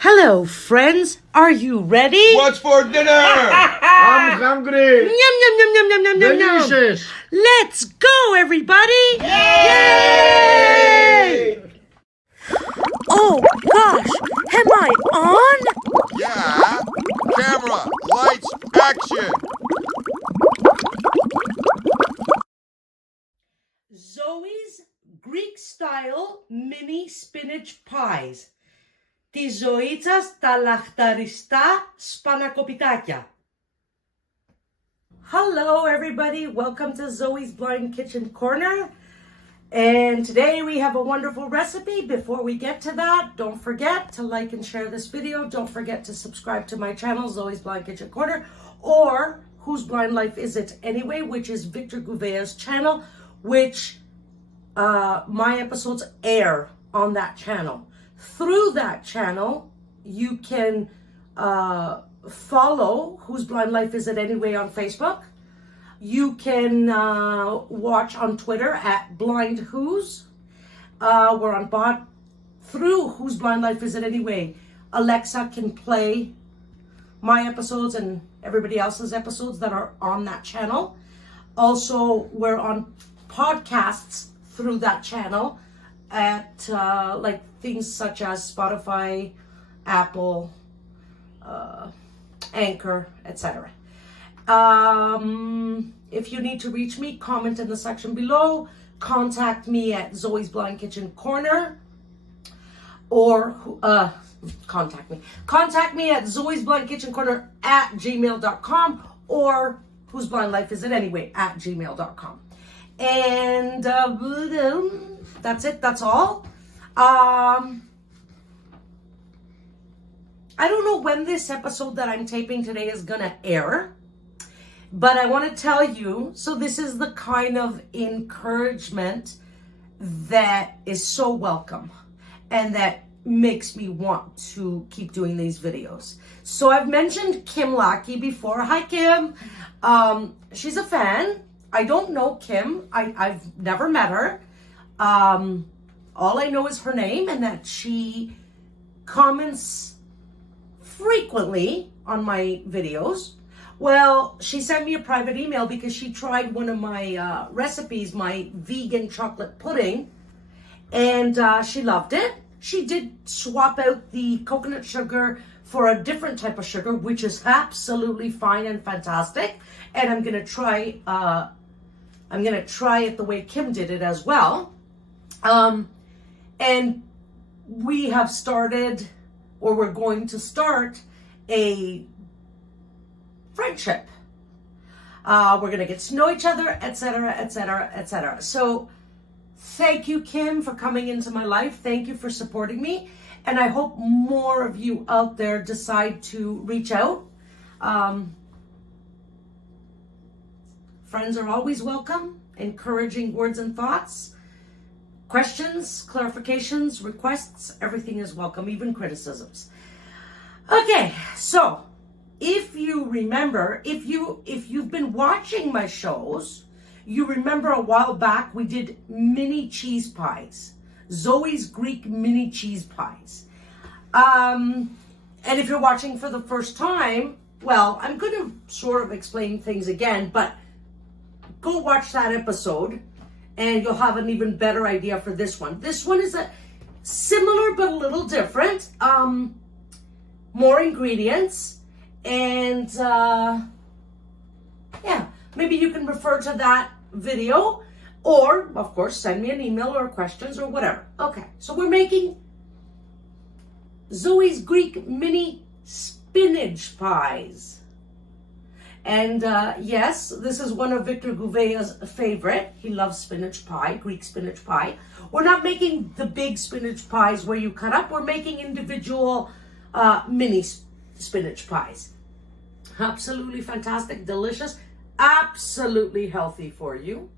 Hello, friends. Are you ready? What's for dinner? I'm hungry. Yum, yum, yum, yum, yum, yum, yum, yum. Delicious. Let's go, everybody. Yay! Oh, gosh. Am I on? Yeah. Camera, lights, action. Zoe's Greek-style mini spinach pies. Της ζωήτσας τα λαχταριστά Spanakopitakia. Hello, everybody. Welcome to Zoe's Blind Kitchen Corner. And today we have a wonderful recipe. Before we get to that, don't forget to like and share this video. Don't forget to subscribe to my channel, Zoe's Blind Kitchen Corner, or Whose Blind Life Is It Anyway, which is Victor Gouvea's channel, which my episodes air on that channel. Through that channel, you can follow Whose Blind Life Is It Anyway on Facebook. You can watch on Twitter at Blind Who's. We're on bot through Whose Blind Life Is It Anyway. Alexa can play my episodes and everybody else's episodes that are on that channel. Also, we're on podcasts through that channel at like things such as Spotify, Apple, Anchor, etc. If you need to reach me, comment in the section below. Contact me at Zoe's Blind Kitchen Corner, or contact me at Zoe's Blind Kitchen Corner at gmail.com, or Whose Blind Life Is It Anyway at gmail.com. And that's it. That's all. I don't know when this episode that I'm taping today is gonna air, but I want to tell you, so this is the kind of encouragement that is so welcome and that makes me want to keep doing these videos. So I've mentioned Kim Lackey before. Hi, Kim. She's a fan. I don't know Kim. I've never met her. All I know is her name and that she comments frequently on my videos. Well, she sent me a private email because she tried one of my recipes, my vegan chocolate pudding, and she loved it. She did swap out the coconut sugar for a different type of sugar, which is absolutely fine and fantastic. And I'm gonna try it the way Kim did it as well. And we have started, or we're going to start, a friendship. We're going to get to know each other, etc., etc., etc. So thank you, Kim, for coming into my life. Thank you for supporting me. And I hope more of you out there decide to reach out. Friends are always welcome. Encouraging words and thoughts. Questions, clarifications, requests, everything is welcome, even criticisms. Okay, so if you remember, if you've been watching my shows, you remember a while back we did mini cheese pies, Zoe's Greek mini cheese pies. And if you're watching for the first time, well, I'm going to sort of explain things again, but go watch that episode and you'll have an even better idea for this one. This one is a similar but a little different. More ingredients, and yeah, maybe you can refer to that video, or of course send me an email or questions or whatever. Okay, so we're making Zoe's Greek mini spinach pies. And yes, this is one of Victor Gouvea's favorite. He loves spinach pie, Greek spinach pie. We're not making the big spinach pies where you cut up. We're making individual mini spinach pies. Absolutely fantastic, delicious, absolutely healthy for you.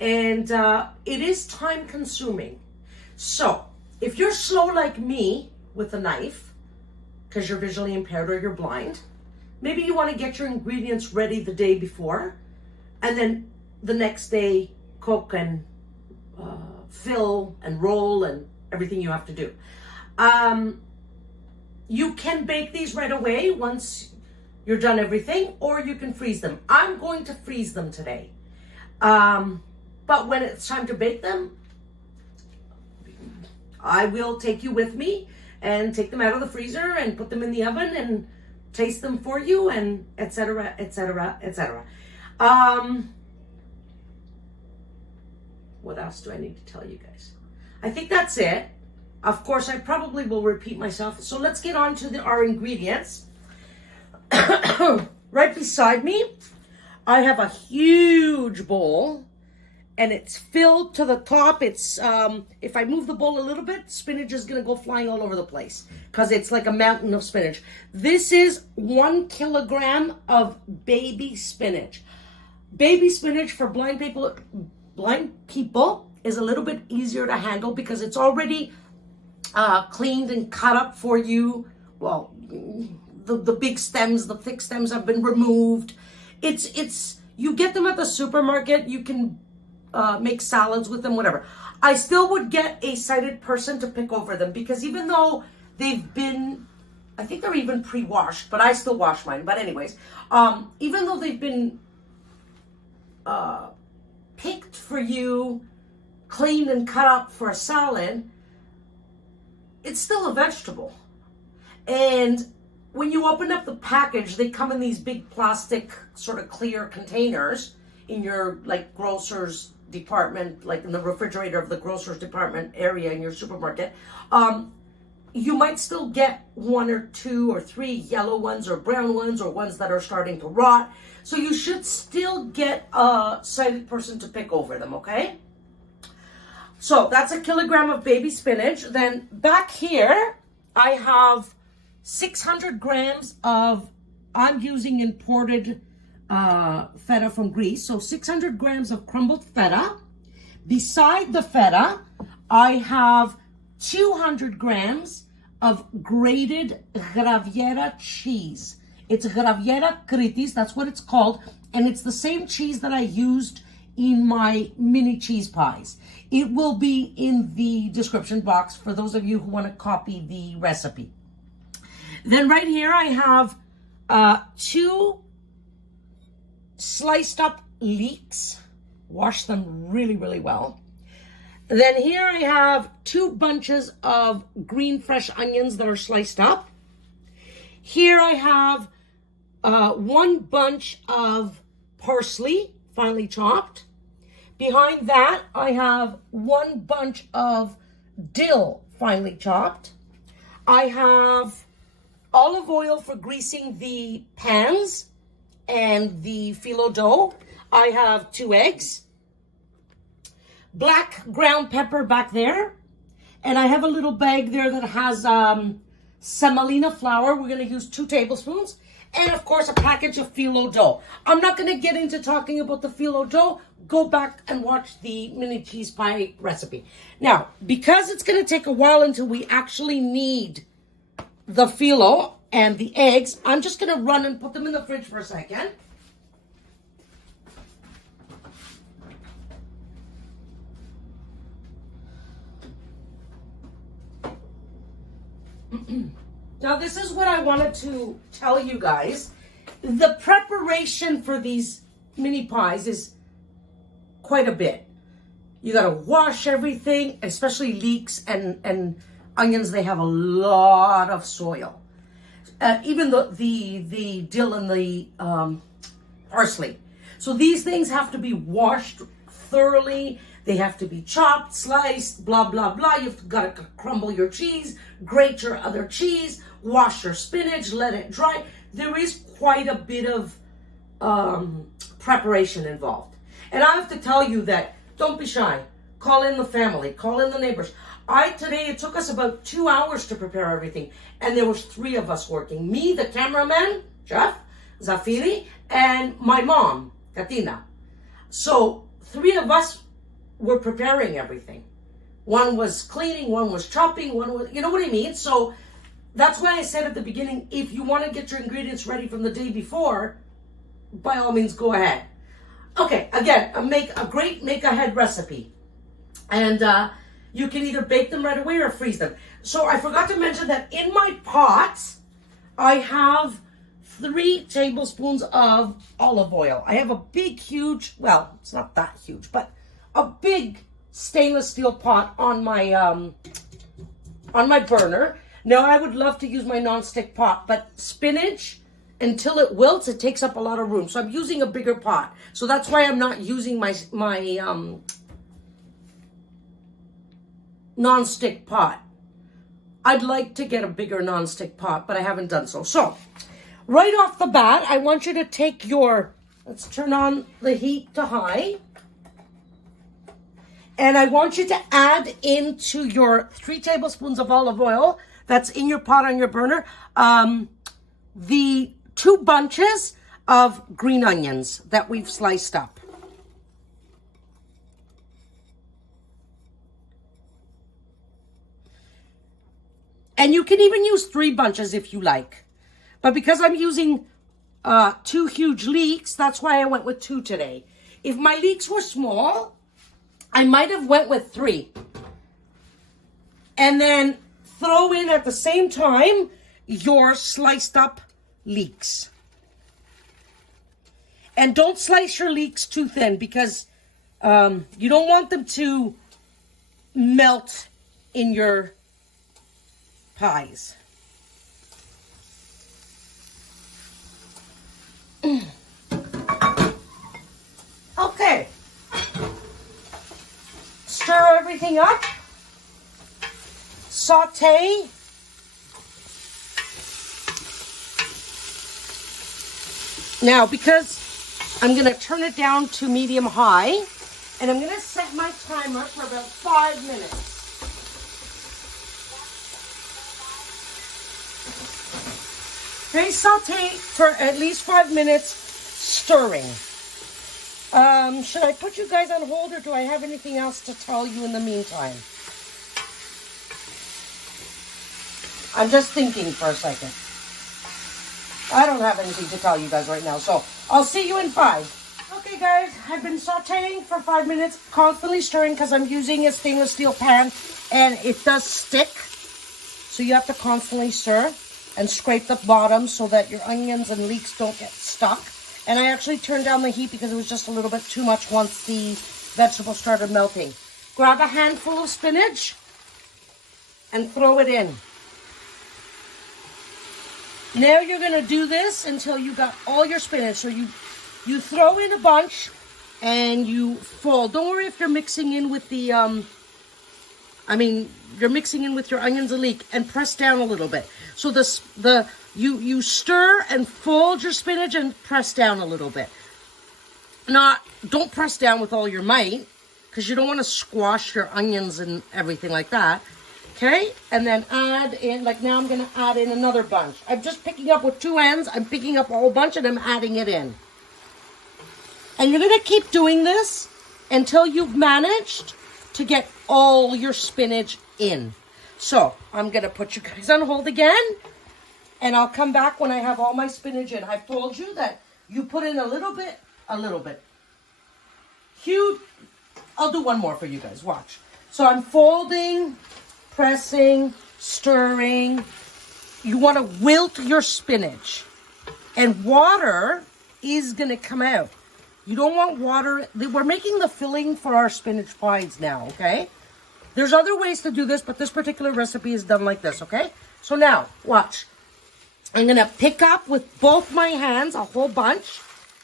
And it is time consuming. So if you're slow like me with a knife, because you're visually impaired or you're blind, maybe you want to get your ingredients ready the day before, and then the next day cook and fill and roll and everything you have to do. You can bake these right away once you're done everything, or you can freeze them. I'm going to freeze them today. But when it's time to bake them, I will take you with me and take them out of the freezer and put them in the oven and taste them for you, and etc., etc., etc. What else do I need to tell you guys? I think that's it. Of course, I probably will repeat myself. So let's get on to our ingredients. Right beside me, I have a huge bowl, and it's filled to the top. It's if I move the bowl a little bit, spinach is gonna go flying all over the place because it's like a mountain of spinach. This is 1 kilogram of baby spinach. Baby spinach for blind people is a little bit easier to handle because it's already cleaned and cut up for you. Well, the big stems, the thick stems have been removed. It's you get them at the supermarket. You can make salads with them, whatever. I still would get a sighted person to pick over them because even though they've been, I think they're even pre-washed, but I still wash mine. But anyways, even though they've been picked for you, cleaned and cut up for a salad, it's still a vegetable. And when you open up the package, they come in these big plastic sort of clear containers in your like grocer's department, like in the refrigerator of the grocer's department area in your supermarket. You might still get 1 or 2 or 3 yellow ones or brown ones or ones that are starting to rot. So you should still get a sighted person to pick over them, okay? So that's 1 kilogram of baby spinach. Then back here, I have 600 grams of, I'm using imported feta from Greece. So 600 grams of crumbled feta. Beside the feta, I have 200 grams of grated Graviera cheese. It's Graviera Kritis, that's what it's called. And it's the same cheese that I used in my mini cheese pies. It will be in the description box for those of you who want to copy the recipe. Then right here I have 2 sliced up leeks. Wash them really, really well. Then here I have 2 bunches of green fresh onions that are sliced up. Here I have 1 bunch of parsley, finely chopped. Behind that, I have 1 bunch of dill, finely chopped. I have olive oil for greasing the pans and the Filo dough. I have 2 eggs. Black ground pepper back there. And I have a little bag there that has semolina flour. We're going to use 2 tablespoons. And of course, a package of Filo dough. I'm not going to get into talking about the Filo dough. Go back and watch the mini cheese pie recipe. Now, because it's going to take a while until we actually need the Filo and the eggs, I'm just going to run and put them in the fridge for a second. Now, this is what I wanted to tell you guys. The preparation for these mini pies is quite a bit. You got to wash everything, especially leeks and onions. They have a lot of soil. Even the dill and the parsley. So these things have to be washed thoroughly. They have to be chopped, sliced, blah, blah, blah. You've got to crumble your cheese, grate your other cheese, wash your spinach, let it dry. There is quite a bit of preparation involved. And I have to tell you that, don't be shy. Call in the family, call in the neighbors. Today, it took us about 2 hours to prepare everything. And there was 3 of us working. Me, the cameraman, Jeff, Zafiri, and my mom, Katina. So 3 of us were preparing everything. One was cleaning, one was chopping, one was, you know what I mean? So that's why I said at the beginning, if you want to get your ingredients ready from the day before, by all means, go ahead. Okay, again, make a great make-ahead recipe. And you can either bake them right away or freeze them. So I forgot to mention that in my pot, I have 3 tablespoons of olive oil. I have a big, huge, well, it's not that huge, but a big stainless steel pot on my burner. Now, I would love to use my non-stick pot, but spinach, until it wilts, it takes up a lot of room. So I'm using a bigger pot. So that's why I'm not using my non-stick pot. I'd like to get a bigger non-stick pot, but I haven't done so. So, right off the bat, I want you to take your, let's turn on the heat to high. And I want you to add into your 3 tablespoons of olive oil that's in your pot on your burner, the 2 bunches of green onions that we've sliced up. And you can even use 3 bunches if you like. But because I'm using 2 huge leeks, that's why I went with 2 today. If my leeks were small, I might have went with 3. And then throw in at the same time your sliced up leeks. And don't slice your leeks too thin because you don't want them to melt in your pies. Okay. Stir everything up. Saute. Now, because I'm going to turn it down to medium high, and I'm going to set my timer for about 5 minutes. Okay, saute for at least 5 minutes, stirring. Should I put you guys on hold, or do I have anything else to tell you in the meantime? I'm just thinking for a second. I don't have anything to tell you guys right now, so I'll see you in 5. Okay, guys, I've been sauteing for 5 minutes, constantly stirring because I'm using a stainless steel pan, and it does stick. So you have to constantly stir and scrape the bottom so that your onions and leeks don't get stuck. And I actually turned down the heat because it was just a little bit too much once the vegetables started melting. Grab a handful of spinach and throw it in. Now you're going to do this until you got all your spinach. So you throw in a bunch and you fold. Don't worry if you're mixing in with the, you're mixing in with your onions and leek, and press down a little bit. So you stir and fold your spinach and press down a little bit. Don't press down with all your might because you don't want to squash your onions and everything like that. Okay, and then add in, like now I'm going to add in another bunch. I'm just picking up with 2 ends. I'm picking up a whole bunch and I'm adding it in. And you're going to keep doing this until you've managed to get all your spinach in. So I'm going to put you guys on hold again. And I'll come back when I have all my spinach in. I've told you that you put in a little bit. Huge. I'll do one more for you guys. Watch. So I'm folding, pressing, stirring. You want to wilt your spinach. And water is going to come out. You don't want water. We're making the filling for our spinach pies now, okay? There's other ways to do this, but this particular recipe is done like this, okay? So now, watch. I'm going to pick up with both my hands a whole bunch.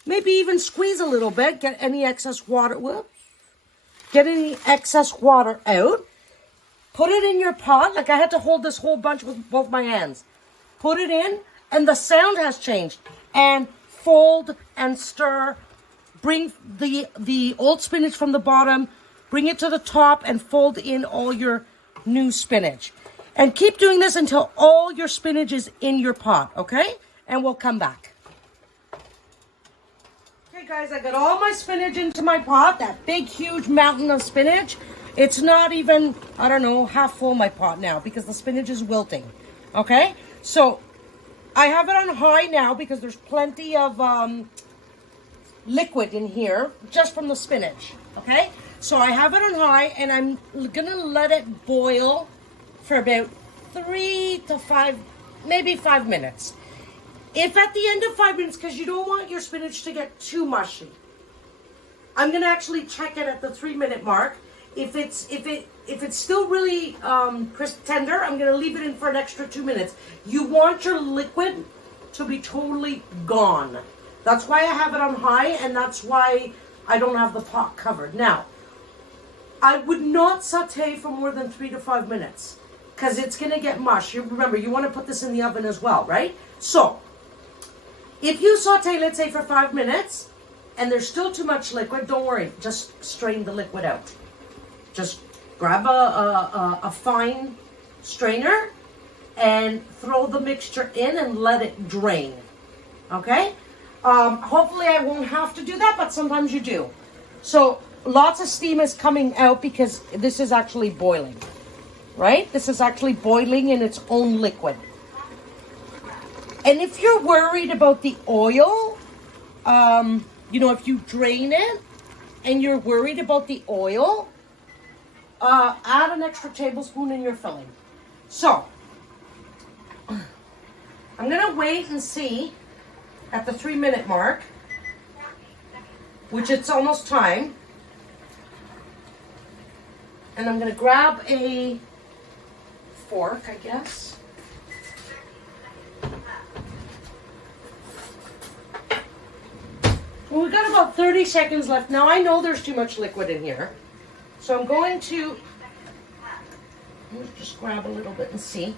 Maybe even squeeze a little bit. Get any excess water. Whoops. Get any excess water out. Put it in your pot. Like I had to hold this whole bunch with both my hands. Put it in, and the sound has changed. And fold and stir. Bring the old spinach from the bottom. Bring it to the top and fold in all your new spinach. And keep doing this until all your spinach is in your pot, okay? And we'll come back. Okay, guys, I got all my spinach into my pot. That big, huge mountain of spinach. It's not even, I don't know, half full my pot now because the spinach is wilting, okay? So I have it on high now because there's plenty of liquid in here just from the spinach, okay? So I have it on high and I'm gonna let it boil for about 3 to 5, maybe 5 minutes. If at the end of 5 minutes, because you don't want your spinach to get too mushy, I'm gonna actually check it at the 3-minute mark. If it's still really crisp tender, I'm gonna leave it in for an extra 2 minutes. You want your liquid to be totally gone. That's why I have it on high, and that's why I don't have the pot covered. Now, I would not saute for more than 3 to 5 minutes because it's gonna get mush. Remember, you want to put this in the oven as well, right? So, if you saute, let's say, for 5 minutes, and there's still too much liquid, don't worry. Just strain the liquid out. Just grab a fine strainer and throw the mixture in and let it drain. Okay? Hopefully I won't have to do that, but sometimes you do. So lots of steam is coming out because this is actually boiling. Right? This is actually boiling in its own liquid. And if you're worried about the oil, if you drain it and you're worried about the oil, add an extra tablespoon in your filling. So, I'm going to wait and see at the 3-minute mark, which it's almost time. And I'm going to grab a fork, I guess. Well, we've got about 30 seconds left. Now, I know there's too much liquid in here. So I'm going to just grab a little bit and see.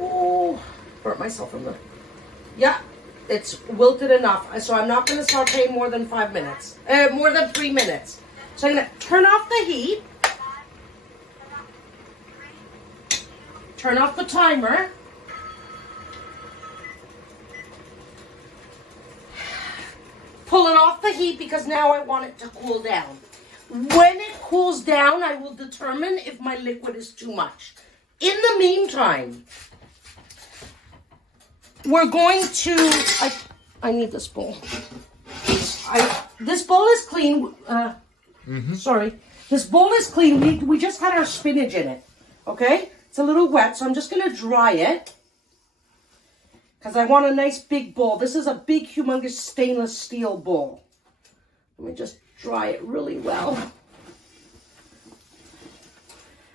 Oh, burnt myself in the... Yeah, it's wilted enough. So I'm not going to saute more than 5 minutes. More than 3 minutes. So I'm going to turn off the heat. Turn off the timer. Pull it off the heat because now I want it to cool down. When it cools down, I will determine if my liquid is too much. In the meantime, we're going to... I need this bowl. This bowl is clean. Sorry. This bowl is clean. We just had our spinach in it. Okay? It's a little wet, so I'm just going to dry it. Because I want a nice big bowl. This is a big, humongous stainless steel bowl. Let me just dry it really well.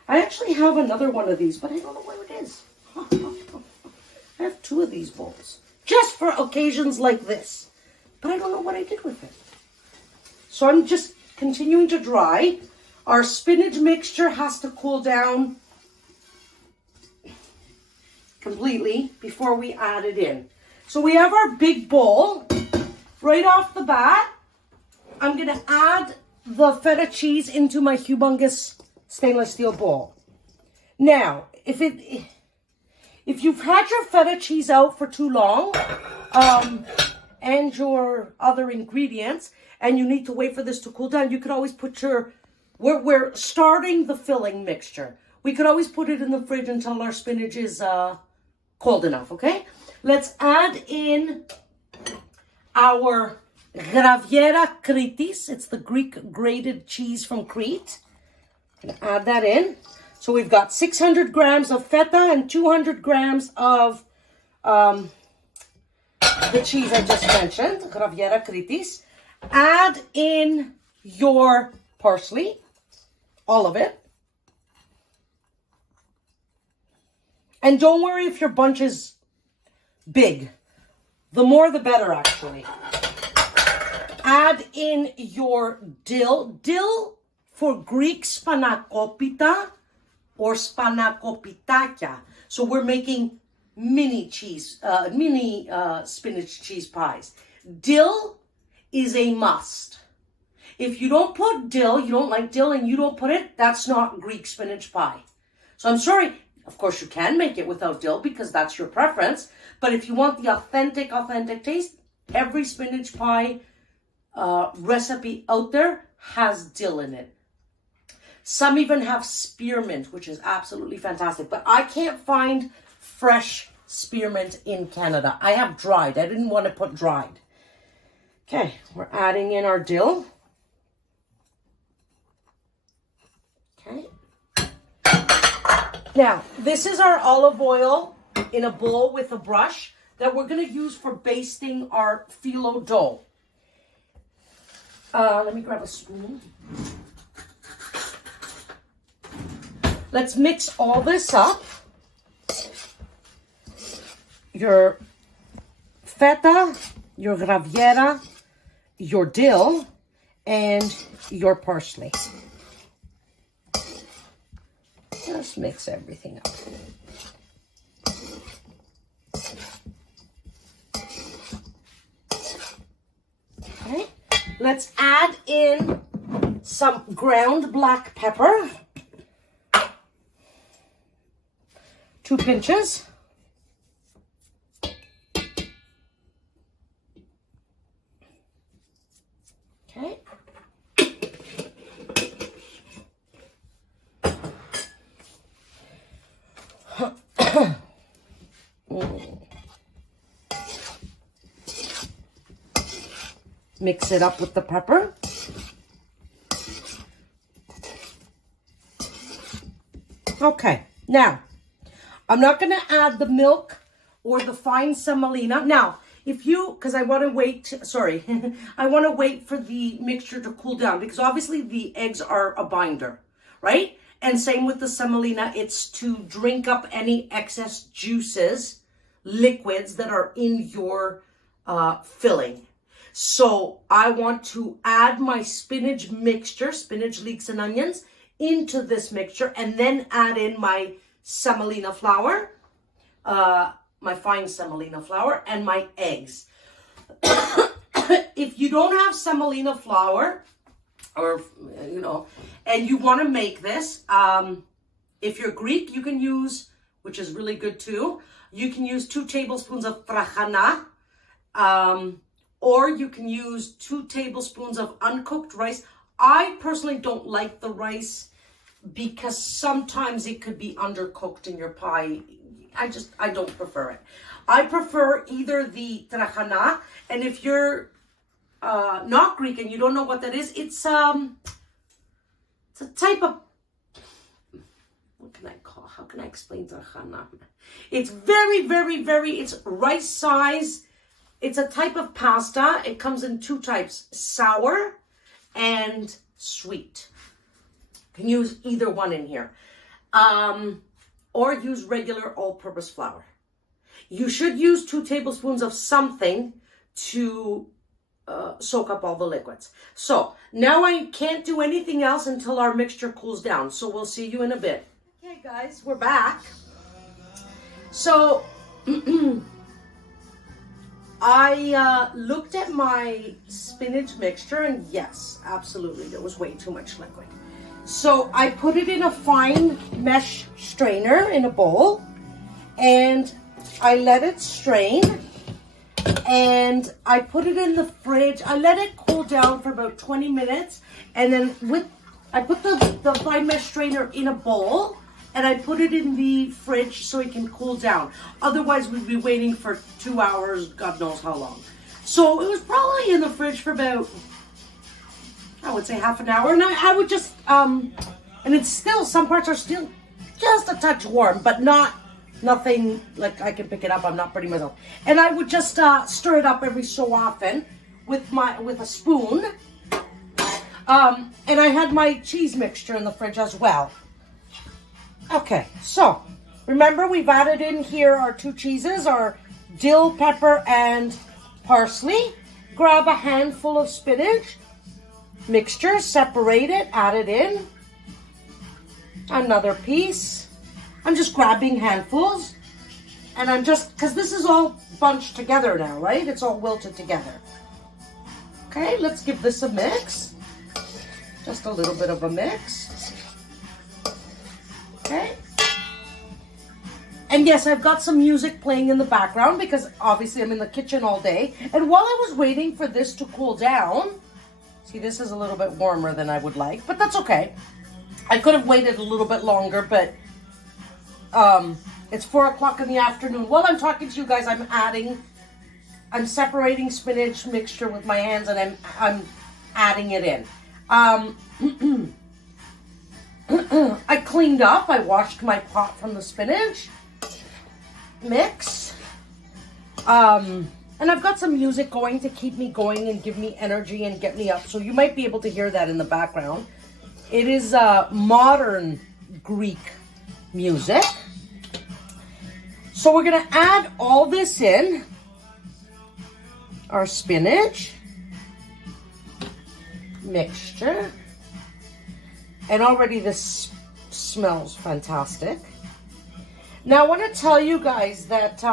I actually have another one of these, but I don't know where it is. I have 2 of these bowls. Just for occasions like this. But I don't know what I did with it. So I'm just continuing to dry. Our spinach mixture has to cool down completely before we add it in. So we have our big bowl. Right off the bat, I'm going to add the feta cheese into my humongous stainless steel bowl. Now, if you've had your feta cheese out for too long, and your other ingredients, and you need to wait for this to cool down, you could always put we're starting the filling mixture. We could always put it in the fridge until our spinach is cold enough, okay? Let's add in our Graviera Kritis. It's the Greek grated cheese from Crete. I'm going to add that in. So we've got 600 grams of feta and 200 grams of the cheese I just mentioned, Graviera Kritis. Add in your parsley, all of it. And don't worry if your bunch is big. The more the better, actually. Add in your dill. Dill for Greek Spanakopita or Spanakopitakia. So we're making mini spinach cheese pies. Dill is a must. If you don't put dill, you don't like dill and you don't put it, that's not Greek spinach pie. So I'm sorry. Of course, you can make it without dill because that's your preference. But if you want the authentic taste, every spinach pie recipe out there has dill in it. Some even have spearmint, which is absolutely fantastic. But I can't find fresh spearmint in Canada. I have dried. I didn't want to put dried. Okay, we're adding in our dill. Okay. Now, this is our olive oil in a bowl with a brush that we're going to use for basting our Filo dough. Let me grab a spoon. Let's mix all this up. Your feta, your Graviera, your dill, and your parsley. Just mix everything up. Okay, let's add in some ground black pepper. 2 pinches. Okay. Mix it up with the pepper. Okay, now I'm not going to add the milk or the fine semolina. Now, if you, because I want to wait, sorry, I want to wait for the mixture to cool down because obviously the eggs are a binder, right? And same with the semolina, it's to drink up any excess juices, liquids that are in your filling. So I want to add my spinach mixture, spinach, leeks, and onions into this mixture and then add in my semolina flour, my fine semolina flour, and my eggs. If you don't have semolina flour, or, you know, and you want to make this, if you're Greek, you can use, which is really good too, you can use 2 tablespoons of trachana, or you can use 2 tablespoons of uncooked rice. I personally don't like the rice because sometimes it could be undercooked in your pie. I don't prefer it. I prefer either the trachana, and if you're not Greek and you don't know what that is, it's a type of, what can I call, how can I explain trachana? It's very, very, very, it's rice size. It's a type of pasta. It comes in 2 types, sour and sweet. You can use either one in here. Or use regular all-purpose flour. You should use 2 tablespoons of something to soak up all the liquids. So now I can't do anything else until our mixture cools down. So we'll see you in a bit. Okay guys, we're back. So I looked at my spinach mixture and yes, absolutely, there was way too much liquid. So I put it in a fine mesh strainer in a bowl and I let it strain and I put it in the fridge. I let it cool down for about 20 minutes and then I put the fine mesh strainer in a bowl and I put it in the fridge so it can cool down. Otherwise we'd be waiting for 2 hours, God knows how long. So it was probably in the fridge for about, I would say half an hour, and I would just, and it's still, some parts are still just a touch warm, but nothing like I can pick it up, I'm not pretty myself. And I would just stir it up every so often with a spoon. And I had my cheese mixture in the fridge as well. Okay, so remember we've added in here our 2 cheeses, our dill, pepper, and parsley. Grab a handful of spinach. Mixture, separate it, add it in. Another piece. I'm just grabbing handfuls. And I'm just, because this is all bunched together now, right? It's all wilted together. Okay, let's give this a mix. Just a little bit of a mix. Okay. And yes, I've got some music playing in the background because obviously I'm in the kitchen all day. And while I was waiting for this to cool down, see, this is a little bit warmer than I would like, but that's okay. I could have waited a little bit longer, but it's 4 o'clock in the afternoon. While I'm talking to you guys, I'm separating spinach mixture with my hands and I'm adding it in. I cleaned up. I washed my pot from the spinach mix. And I've got some music going to keep me going and give me energy and get me up. So you might be able to hear that in the background. It is modern Greek music. So we're going to add all this in. Our spinach mixture. And already this smells fantastic. Now I want to tell you guys that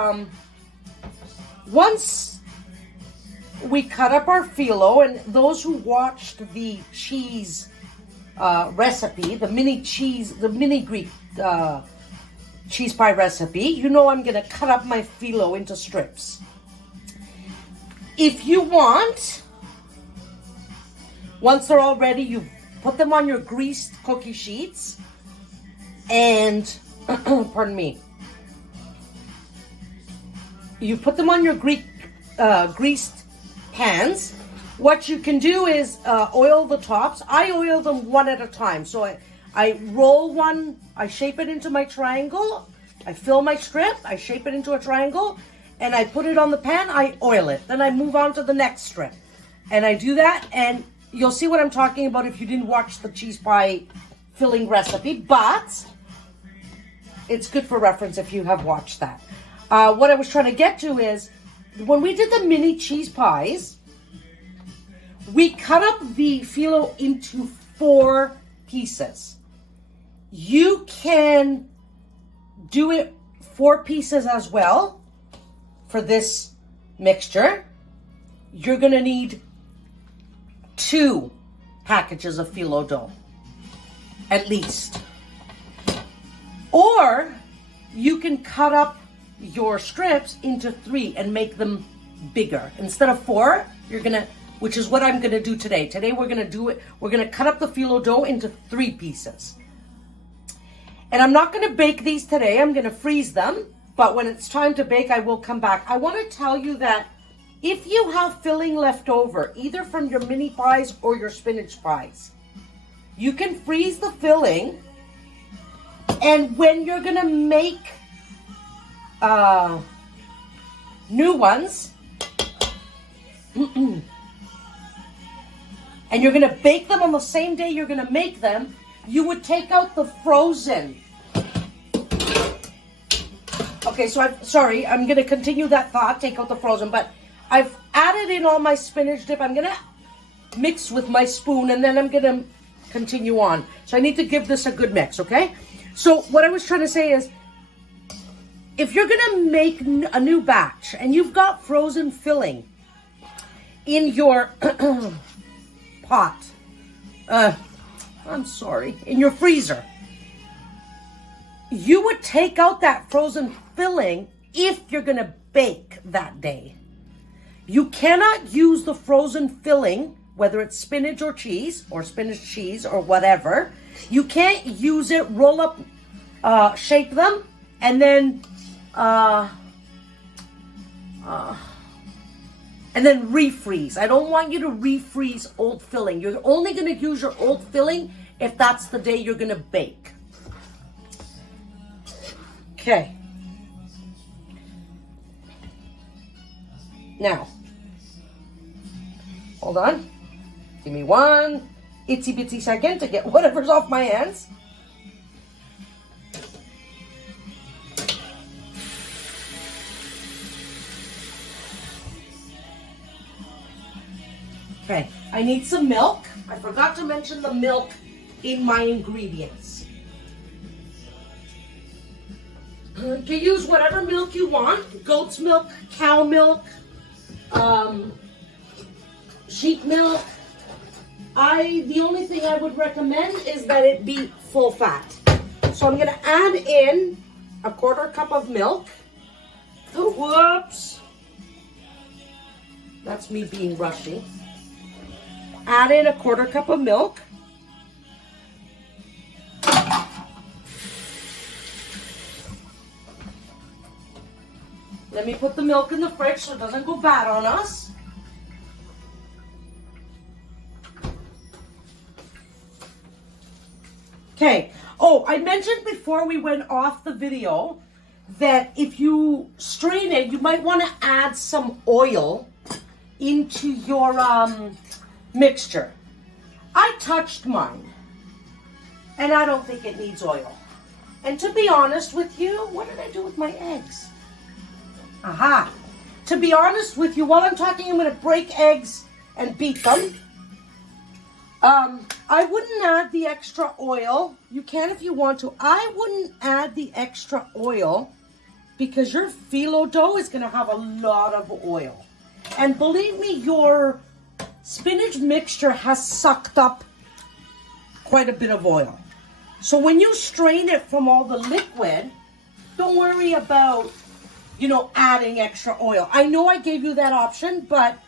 once we cut up our Filo, and those who watched the cheese recipe, the mini Greek cheese pie recipe, you know I'm going to cut up my Filo into strips. If you want, once they're all ready, you put them on your greased cookie sheets and, pardon me, you put them on your greased pans. What you can do is oil the tops. I oil them one at a time. So I roll one, I shape it into my triangle, I fill my strip, I shape it into a triangle, and I put it on the pan, I oil it. Then I move on to the next strip. And I do that, and you'll see what I'm talking about if you didn't watch the cheese pie filling recipe, but it's good for reference if you have watched that. What I was trying to get to is, when we did the mini cheese pies, we cut up the Filo into 4 pieces. You can do it 4 pieces as well for this mixture. You're going to need 2 packages of Filo dough, at least. Or you can cut up your strips into 3 and make them bigger. Instead of 4, you're gonna, which is what I'm gonna do today. Today we're gonna cut up the Filo dough into 3 pieces. And I'm not gonna bake these today, I'm gonna freeze them, but when it's time to bake, I will come back. I wanna tell you that if you have filling left over, either from your mini pies or your spinach pies, you can freeze the filling, and when you're gonna make new ones, and you're gonna bake them on the same day you're gonna make them, you would take out the frozen. Okay, so I'm gonna continue that thought, take out the frozen, but I've added in all my spinach dip. I'm gonna mix with my spoon, and then I'm gonna continue on. So I need to give this a good mix, okay? So what I was trying to say is, if you're gonna make a new batch and you've got frozen filling in your pot, in your freezer, you would take out that frozen filling if you're gonna bake that day. You cannot use the frozen filling, whether it's spinach or cheese, or spinach cheese, or whatever. You can't use it, roll up, shape them, and then refreeze. I don't want you to refreeze old filling. You're only going to use your old filling if that's the day you're going to bake. Okay. Now, hold on. Give me one itsy bitsy second to get whatever's off my hands. Okay, I need some milk. I forgot to mention the milk in my ingredients. You can use whatever milk you want. Goat's milk, cow milk, sheep milk. The only thing I would recommend is that it be full fat. So I'm gonna add in a 1/4 cup of milk. Oh, whoops. That's me being rushy. Add in a 1/4 cup of milk. Let me put the milk in the fridge so it doesn't go bad on us. Okay. Oh, I mentioned before we went off the video that if you strain it, you might want to add some oil into your mixture. I touched mine, and I don't think it needs oil. And to be honest with you, what did I do with my eggs? Aha. To be honest with you, while I'm talking, I'm going to break eggs and beat them. I wouldn't add the extra oil. You can if you want to. I wouldn't add the extra oil because your Filo dough is going to have a lot of oil. And believe me, your spinach mixture has sucked up quite a bit of oil. So when you strain it from all the liquid, don't worry about, adding extra oil. I know I gave you that option, but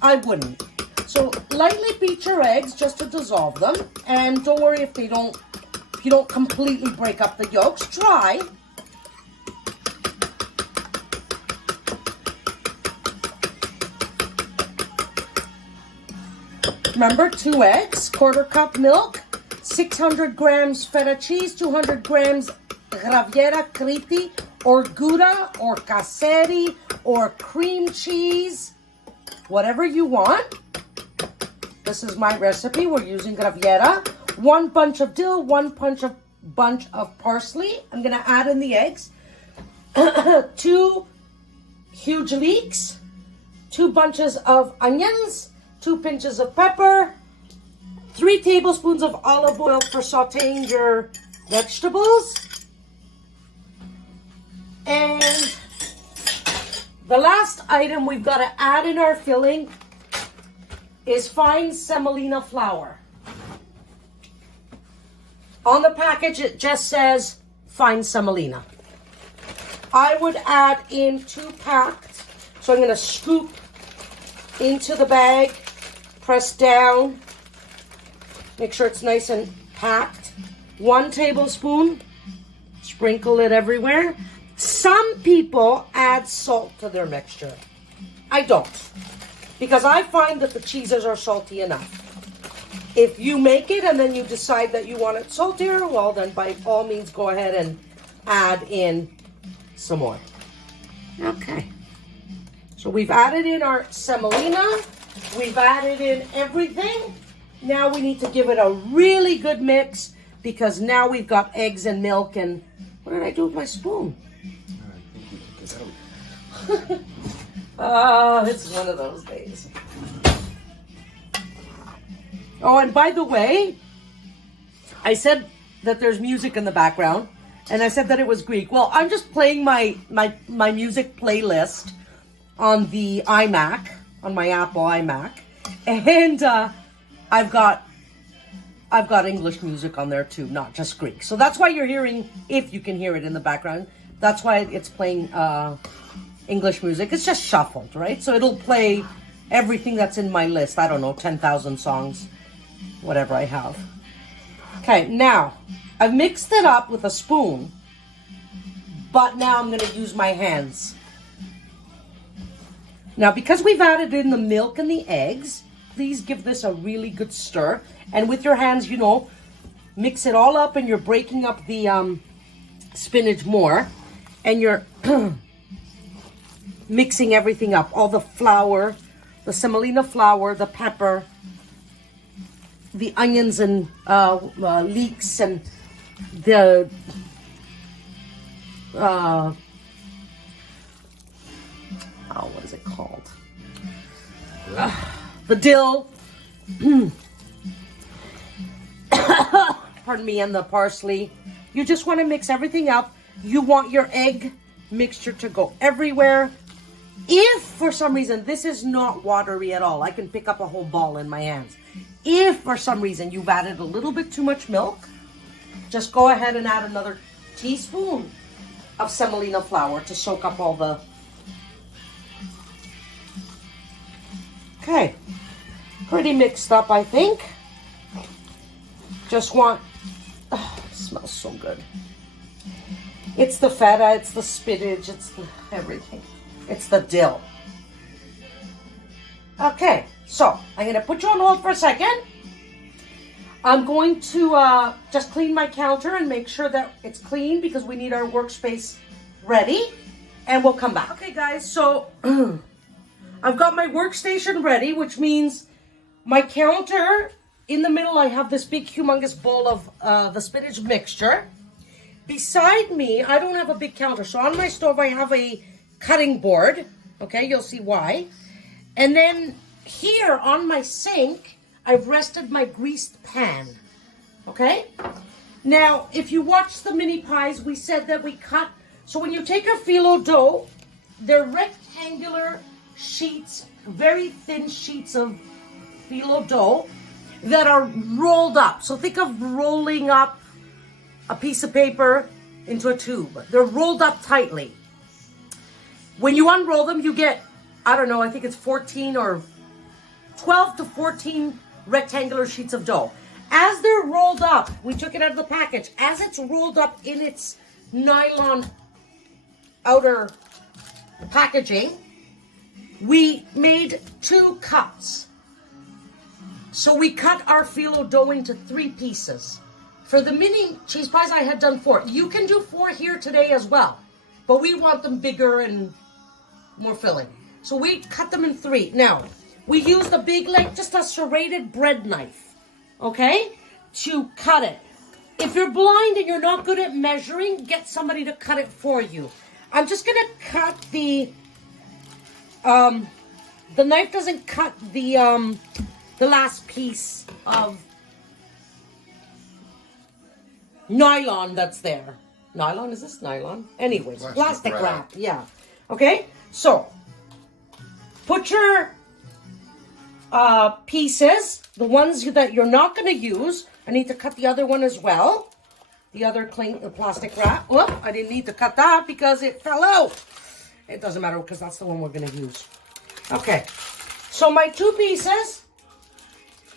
I wouldn't. So lightly beat your eggs just to dissolve them. And don't worry if you don't completely break up the yolks. Try. Remember, 2 eggs, 1/4 cup milk, 600 grams feta cheese, 200 grams Graviera, Criti, or Gouda, or Caseri, or cream cheese, whatever you want. This is my recipe. We're using Graviera. 1 bunch of dill, 1 bunch of parsley. I'm going to add in the eggs. 2 huge leeks, 2 bunches of onions, 2 pinches of pepper, 3 tablespoons of olive oil for sauteing your vegetables. And the last item we've got to add in our filling is fine semolina flour. On the package, it just says fine semolina. I would add in 2 packed. So I'm going to scoop into the bag, press down, make sure it's nice and packed. 1 tablespoon, sprinkle it everywhere. Some people add salt to their mixture. I don't, because I find that the cheeses are salty enough. If you make it and then you decide that you want it saltier, well then by all means go ahead and add in some more. Okay. So we've added in our semolina. We've added in everything. Now we need to give it a really good mix because now we've got eggs and milk and... What did I do with my spoon? It's one of those days. Oh, and by the way, I said that there's music in the background, and I said that it was Greek. Well, I'm just playing my music playlist on the iMac, on my Apple iMac, and I've got English music on there too, not just Greek. So that's why you're hearing, if you can hear it in the background, that's why it's playing English music. It's just shuffled, right? So it'll play everything that's in my list. I don't know, 10,000 songs, whatever I have. Okay, now I've mixed it up with a spoon, but now I'm going to use my hands. Now, because we've added in the milk and the eggs, please give this a really good stir. And with your hands, mix it all up, and you're breaking up the spinach more. And you're mixing everything up. All the flour, the semolina flour, the pepper, the onions and leeks, and the what is it called? The dill. Pardon me, and the parsley. You just want to mix everything up. You want your egg mixture to go everywhere. If for some reason this is not watery at all, I can pick up a whole ball in my hands. If for some reason you've added a little bit too much milk, just go ahead and add another teaspoon of semolina flour to soak up all the... Okay, pretty mixed up, I think. Just want... Oh, it smells so good. It's the feta, it's the spinach, it's the everything. It's the dill. Okay, so I'm going to put you on hold for a second. I'm going to just clean my counter and make sure that it's clean because we need our workspace ready. And we'll come back. Okay, guys, so I've got my workstation ready, which means my counter, in the middle, I have this big, humongous bowl of the spinach mixture. Beside me, I don't have a big counter. So on my stove, I have a cutting board. Okay, you'll see why. And then here on my sink, I've rested my greased pan. Okay? Now, if you watch the mini pies, we said that we cut. So when you take a Filo dough, they're rectangular sheets, very thin sheets of Filo dough that are rolled up. So think of rolling up a piece of paper into a tube. They're rolled up tightly. When you unroll them, you get, I don't know, I think it's 14 or 12 to 14 rectangular sheets of dough. As they're rolled up, we took it out of the package. As it's rolled up in its nylon outer packaging, we made 2 cuts. So we cut our Filo dough into 3 pieces. For the mini cheese pies, I had done 4. You can do 4 here today as well, but we want them bigger and more filling. So we cut them in 3. Now, we used a big, like just a serrated bread knife, okay, to cut it. If you're blind and you're not good at measuring, get somebody to cut it for you. I'm just gonna cut the knife doesn't cut the last piece of nylon that's there. Nylon, is this nylon? Anyways, plastic wrap, yeah. Okay, so put your pieces, the ones that you're not gonna use. I need to cut the other one as well. The other plastic wrap. Whoop, I didn't need to cut that because it fell out. It doesn't matter because that's the one we're going to use. Okay, so my 2 pieces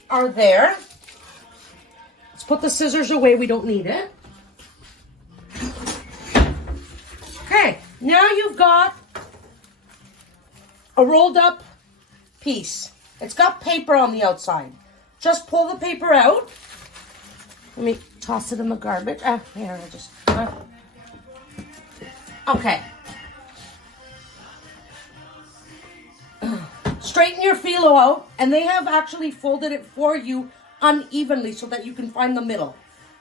are there. Let's put the scissors away. We don't need it. Okay, now you've got a rolled up piece. It's got paper on the outside. Just pull the paper out. Let me toss it in the garbage. Here, I just... Okay. Straighten your Filo out, and they have actually folded it for you unevenly so that you can find the middle.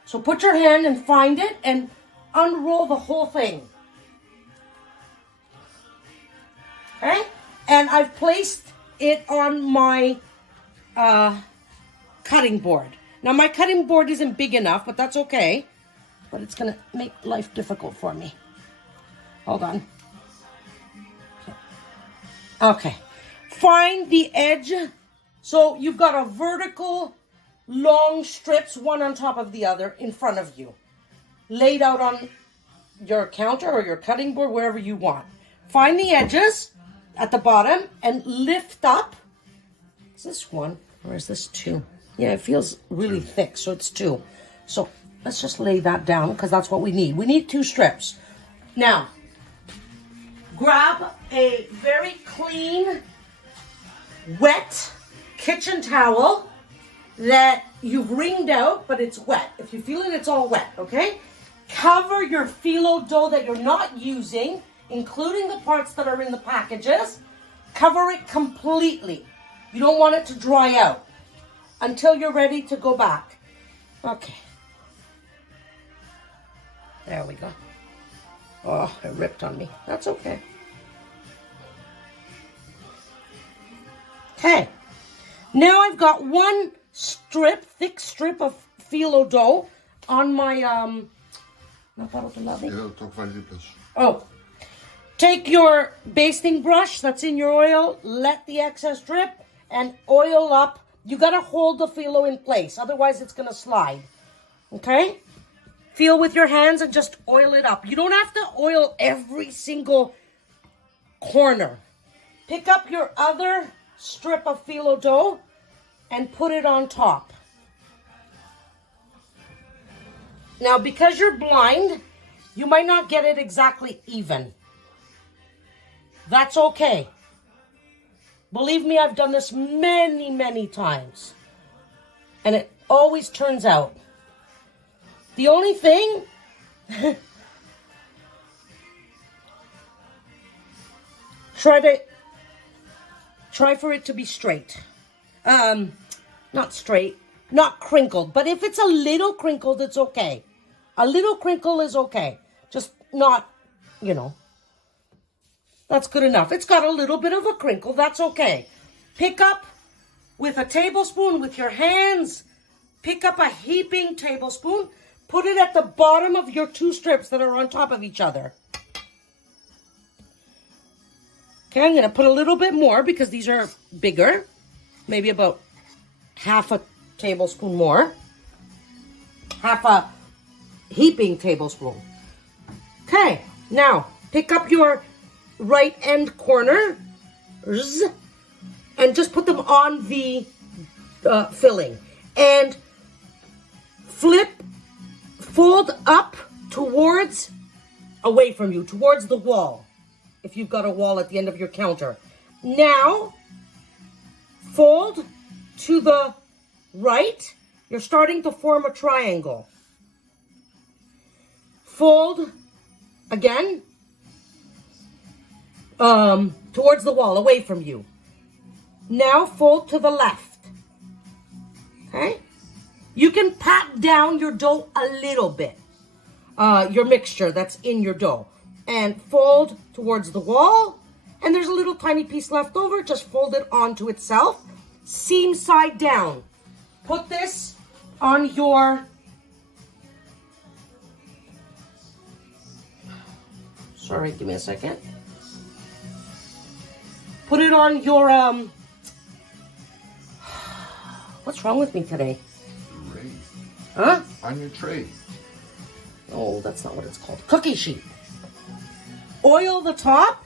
So put your hand and find it and unroll the whole thing. Okay? And I've placed it on my cutting board. Now, my cutting board isn't big enough, but that's okay. But it's going to make life difficult for me. Hold on. Okay. Find the edge. So you've got a vertical, long strips, one on top of the other, in front of you. Laid out on your counter or your cutting board, wherever you want. Find the edges at the bottom and lift up. Is this 1 or is this 2? Yeah, it feels really thick, so it's 2. So let's just lay that down because that's what we need. We need 2 strips. Now, grab a very clean, wet kitchen towel that you've wringed out, but it's wet. If you feel it, it's all wet, okay? Cover your Filo dough that you're not using, including the parts that are in the packages. Cover it completely. You don't want it to dry out until you're ready to go back. Okay. There we go. Oh, it ripped on me. That's okay. Okay. Now I've got 1 thick strip of Filo dough on my, Oh. Take your basting brush that's in your oil, let the excess drip, and oil up. You gotta hold the Filo in place, otherwise it's gonna slide. Okay? Feel with your hands and just oil it up. You don't have to oil every single corner. Pick up your other strip of Filo dough and put it on top. Now, because you're blind, you might not get it exactly even. That's okay. Believe me, I've done this many, many times. And it always turns out. The only thing, try for it to be straight. Not straight, not crinkled. But if it's a little crinkled, it's okay. A little crinkle is okay. Just not, that's good enough. It's got a little bit of a crinkle. That's okay. Pick up with a tablespoon with your hands. Pick up a heaping tablespoon. Put it at the bottom of your 2 strips that are on top of each other. Okay, I'm going to put a little bit more because these are bigger. Maybe about half a tablespoon more. Half a heaping tablespoon. Okay, now pick up your right end corners and just put them on the filling. And fold up away from you, towards the wall, if you've got a wall at the end of your counter. Now, fold to the right. You're starting to form a triangle. Fold again towards the wall, away from you. Now fold to the left. Okay? You can pat down your dough a little bit, your mixture that's in your dough, and fold towards the wall. And there's a little tiny piece left over. Just fold it onto itself, seam side down. Put this on your, sorry, give me a second. Put it on your, what's wrong with me today? Huh? On your tray. Oh, that's not what it's called. Cookie sheet. Oil the top.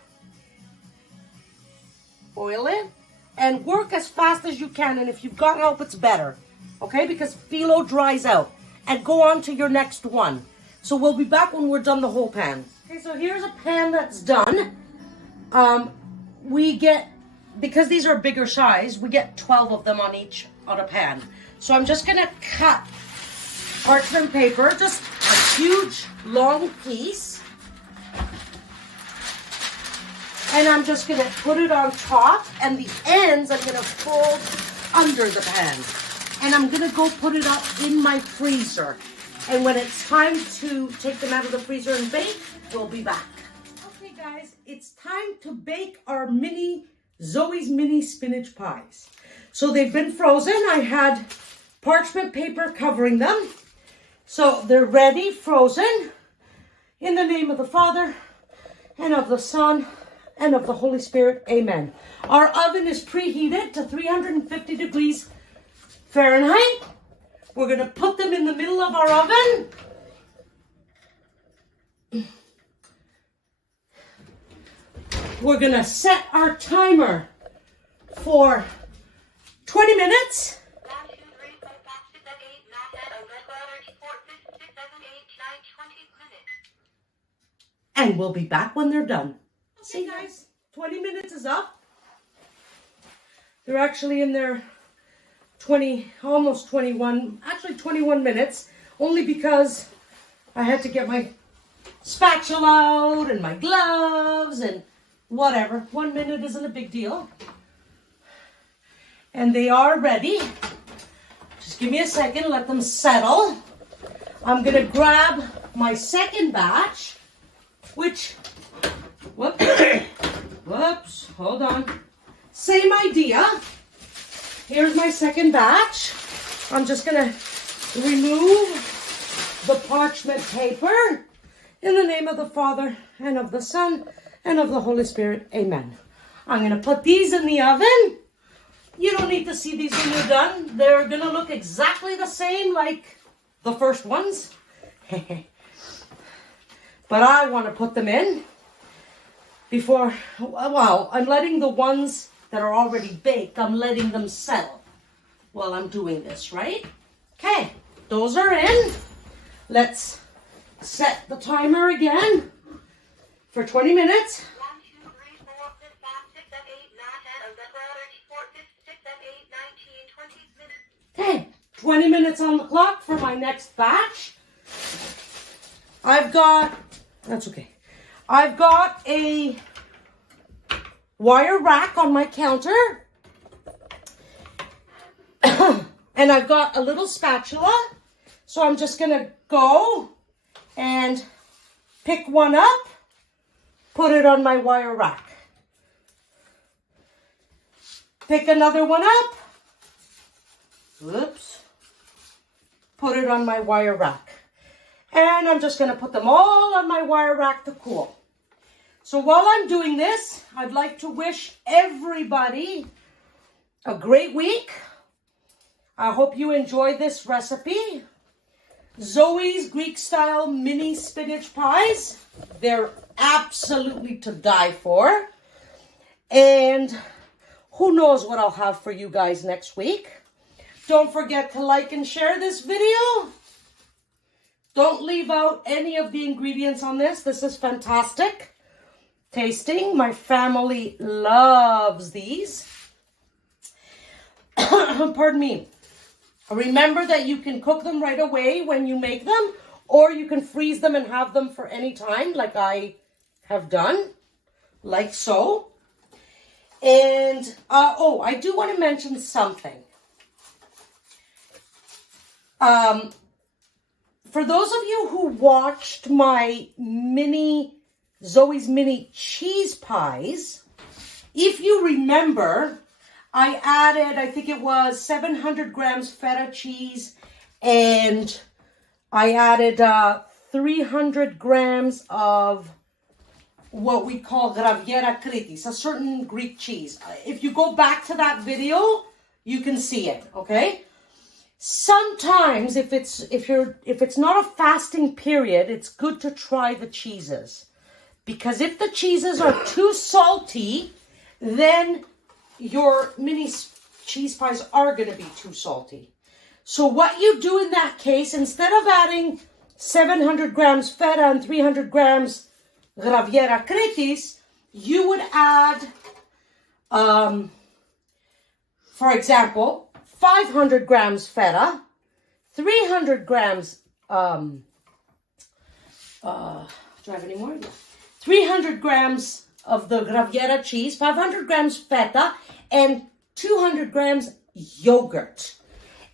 Oil it. And work as fast as you can. And if you've got help, it's better. Okay? Because Filo dries out. And go on to your next one. So we'll be back when we're done the whole pan. Okay, so here's a pan that's done. Because these are bigger size, we get 12 of them on a pan. So I'm just going to cut parchment paper, just a huge long piece, and I'm just going to put it on top, and the ends I'm going to fold under the pan, and I'm going to go put it up in my freezer, and when it's time to take them out of the freezer and bake, we'll be back. Okay guys, it's time to bake our Zoe's mini spinach pies. So they've been frozen. I had parchment paper covering them. So they're ready, frozen, in the name of the Father, and of the Son, and of the Holy Spirit. Amen. Our oven is preheated to 350 degrees Fahrenheit. We're going to put them in the middle of our oven. We're going to set our timer for 20 minutes. And we'll be back when they're done. See guys, 20 minutes is up. They're actually in their almost 21 minutes, only because I had to get my spatula out and my gloves and whatever. 1 minute isn't a big deal. And they are ready. Just give me a second, let them settle. I'm gonna grab my second batch, which, whoops, hold on. Same idea. Here's my second batch. I'm just gonna remove the parchment paper in the name of the Father and of the Son and of the Holy Spirit. Amen. I'm gonna put these in the oven. You don't need to see these when you're done. They're gonna look exactly the same like the first ones. But I want to put them in before, well, I'm letting the ones that are already baked, I'm letting them settle while I'm doing this, right? Okay, those are in. Let's set the timer again for 20 minutes. 1, 2, 3, 4, 5, 6, 7, 8, 9, 10, 11, 12, 13, 14, 15, 16, 17, 18, 19, 20 minutes. Okay, 20 minutes on the clock for my next batch. I've got a wire rack on my counter. And I've got a little spatula. So I'm just going to go and pick one up, put it on my wire rack. Pick another one up. Whoops. Put it on my wire rack. And I'm just going to put them all on my wire rack to cool. So while I'm doing this, I'd like to wish everybody a great week. I hope you enjoyed this recipe. Zoe's Greek-style mini spinach pies. They're absolutely to die for. And who knows what I'll have for you guys next week. Don't forget to like and share this video. Don't leave out any of the ingredients on this. This is fantastic tasting. My family loves these. Pardon me. Remember that you can cook them right away when you make them, or you can freeze them and have them for any time, like I have done, like so. And, I do want to mention something. For those of you who watched my Zoe's mini cheese pies, if you remember, I added, I think it was 700 grams feta cheese, and I added 300 grams of what we call Graviera, a certain Greek cheese. If you go back to that video, you can see it, okay? Sometimes if it's not a fasting period, it's good to try the cheeses. Because if the cheeses are too salty, then your mini cheese pies are going to be too salty. So what you do in that case, instead of adding 700 grams feta and 300 grams Graviera cretis, you would add, for example, 500 grams feta, 300 grams, do I have any more? Yeah. 300 grams of the Graviera cheese, 500 grams feta, and 200 grams yogurt.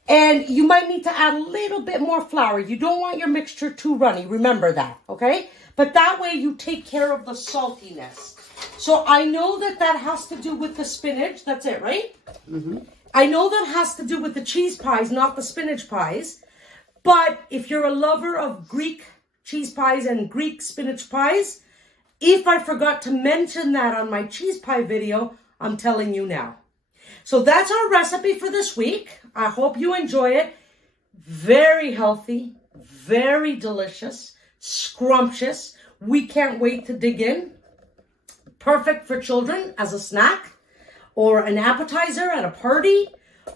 And you might need to add a little bit more flour. You don't want your mixture too runny. Remember that, okay? But that way you take care of the saltiness. So I know that has to do with the spinach. That's it, right? Mm-hmm. I know that has to do with the cheese pies, not the spinach pies. But if you're a lover of Greek cheese pies and Greek spinach pies, if I forgot to mention that on my cheese pie video, I'm telling you now. So that's our recipe for this week. I hope you enjoy it. Very healthy, very delicious, scrumptious. We can't wait to dig in. Perfect for children as a snack, or an appetizer at a party,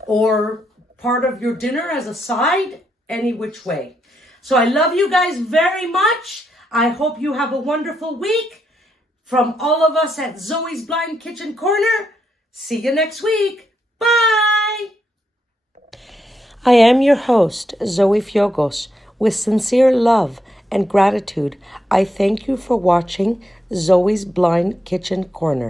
or part of your dinner as a side, any which way. So I love you guys very much. I hope you have a wonderful week. From all of us at Zoe's Blind Kitchen Corner, see you next week. Bye! I am your host, Zoe Fiogos. With sincere love and gratitude, I thank you for watching Zoe's Blind Kitchen Corner.